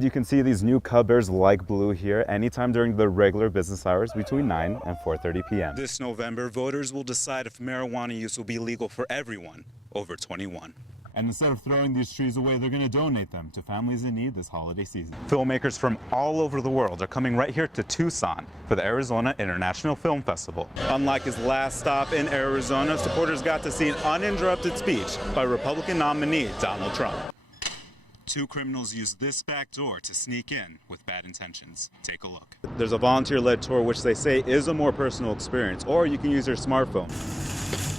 You can see these new covers like blue here anytime during the regular business hours between 9 and 4:30 p.m. This November, voters will decide if marijuana use will be legal for everyone over 21. And instead of throwing these trees away, they're going to donate them to families in need this holiday season. Filmmakers from all over the world are coming right here to Tucson for the Arizona International Film Festival. Unlike his last stop in Arizona, supporters got to see an uninterrupted speech by Republican nominee Donald Trump. Two criminals used this back door to sneak in with bad intentions. Take a look. There's a volunteer-led tour which they say is a more personal experience, or you can use your smartphone.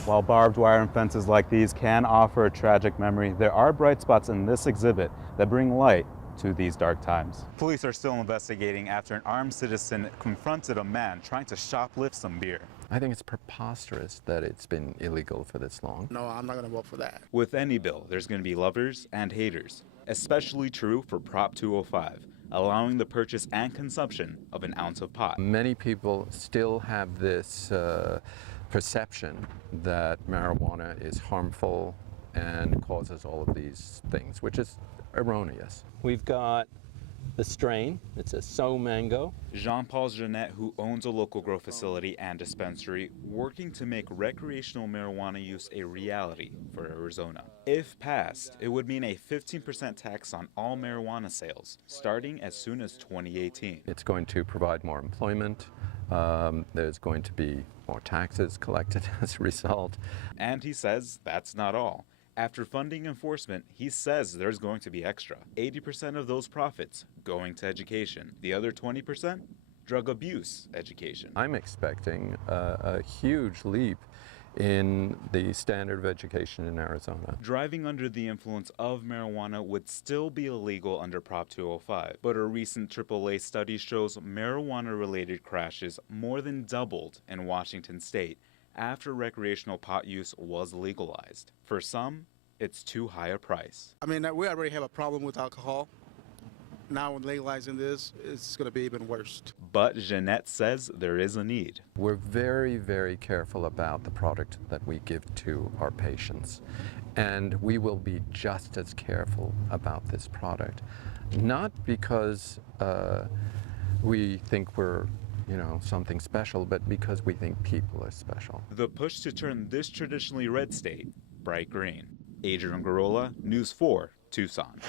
While barbed wire and fences like these can offer a tragic memory, there are bright spots in this exhibit that bring light to these dark times. Police are still investigating after an armed citizen confronted a man trying to shoplift some beer. I think it's preposterous that it's been illegal for this long. No, I'm not going to vote for that. With any bill, there's going to be lovers and haters. Especially true for Prop 205, allowing the purchase and consumption of an ounce of pot. Many people still have this perception that marijuana is harmful and causes all of these things, which is erroneous. We've got the strain. It's a So Mango. Jean-Paul Genet, who owns a local grow facility and dispensary, working to make recreational marijuana use a reality for Arizona. If passed, it would mean a 15% tax on all marijuana sales, starting as soon as 2018. It's going to provide more employment. There's going to be more taxes collected as a result. And he says that's not all. After funding enforcement, he says there's going to be extra. 80% of those profits going to education. The other 20%, drug abuse education. I'm expecting a huge leap in the standard of education in Arizona. Driving under the influence of marijuana would still be illegal under Prop 205, but a recent AAA study shows marijuana-related crashes more than doubled in Washington state after recreational pot use was legalized. For some, it's too high a price. I mean, we already have a problem with alcohol. Now, when legalizing this, it's going to be even worse. But Genet says there is a need. We're very, very careful about the product that we give to our patients. And we will be just as careful about this product. Not because we think we're something special, but because we think people are special. The push to turn this traditionally red state bright green. Adrian Gurrola, News 4, Tucson.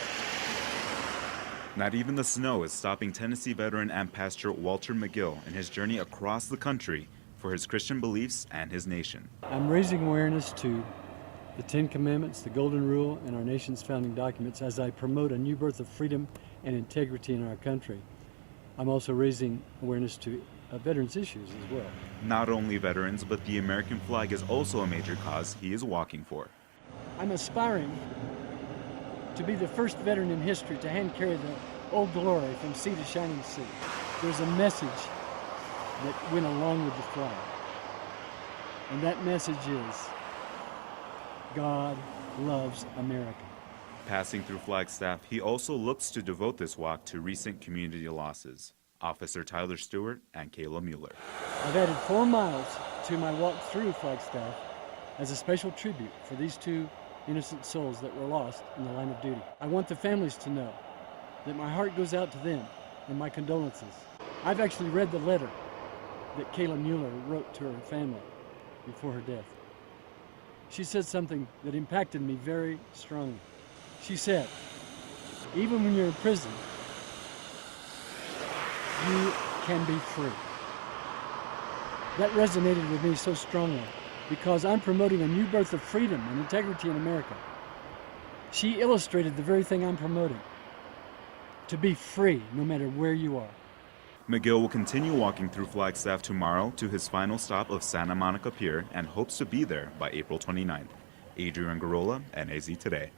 Not even the snow is stopping Tennessee veteran and pastor Walter McGill in his journey across the country for his Christian beliefs and his nation. I'm raising awareness to the Ten Commandments, the Golden Rule, and our nation's founding documents as I promote a new birth of freedom and integrity in our country. I'm also raising awareness to veterans' issues as well. Not only veterans, but the American flag is also a major cause he is walking for. I'm aspiring to be the first veteran in history to hand carry the Old Glory from sea to shining sea. There's a message that went along with the flag. And that message is, God loves America. Passing through Flagstaff, he also looks to devote this walk to recent community losses. Officer Tyler Stewart and Kayla Mueller. I've added 4 miles to my walk through Flagstaff as a special tribute for these 2 innocent souls that were lost in the line of duty. I want the families to know that my heart goes out to them and my condolences. I've actually read the letter that Kayla Mueller wrote to her family before her death. She said something that impacted me very strongly. She said, even when you're in prison, you can be free. That resonated with me so strongly because I'm promoting a new birth of freedom and integrity in America. She illustrated the very thing I'm promoting, to be free no matter where you are. McGill will continue walking through Flagstaff tomorrow to his final stop of Santa Monica Pier and hopes to be there by April 29th. Adrian Gurrola, NAZ Today.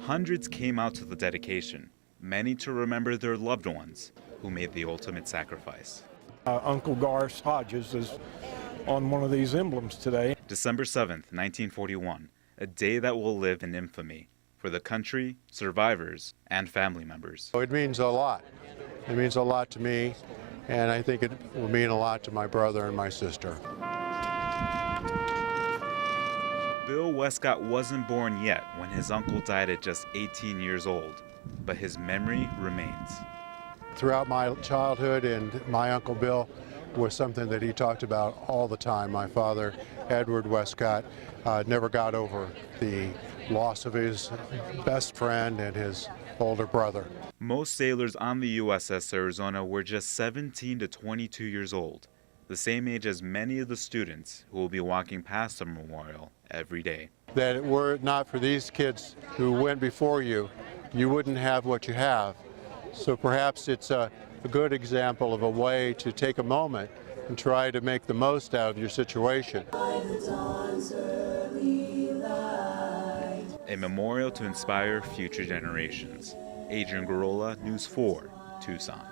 Hundreds came out to the dedication, many to remember their loved ones who made the ultimate sacrifice. Uncle Garth Hodges is on one of these emblems today. December 7th, 1941, a day that will live in infamy for the country, survivors, and family members. It means a lot. It means a lot to me, and I think it will mean a lot to my brother and my sister. Bill Westcott wasn't born yet when his uncle died at just 18 years old, but his memory remains. Throughout my childhood, and my Uncle Bill was something that he talked about all the time. My father, Edward Westcott, never got over the loss of his best friend and his older brother. Most sailors on the U.S.S. Arizona were just 17 to 22 years old, the same age as many of the students who will be walking past the memorial every day. That were it not for these kids who went before you, you wouldn't have what you have. So perhaps it's a good example of a way to take a moment and try to make the most out of your situation. A memorial to inspire future generations. Adrian Gurrola, News 4, Tucson.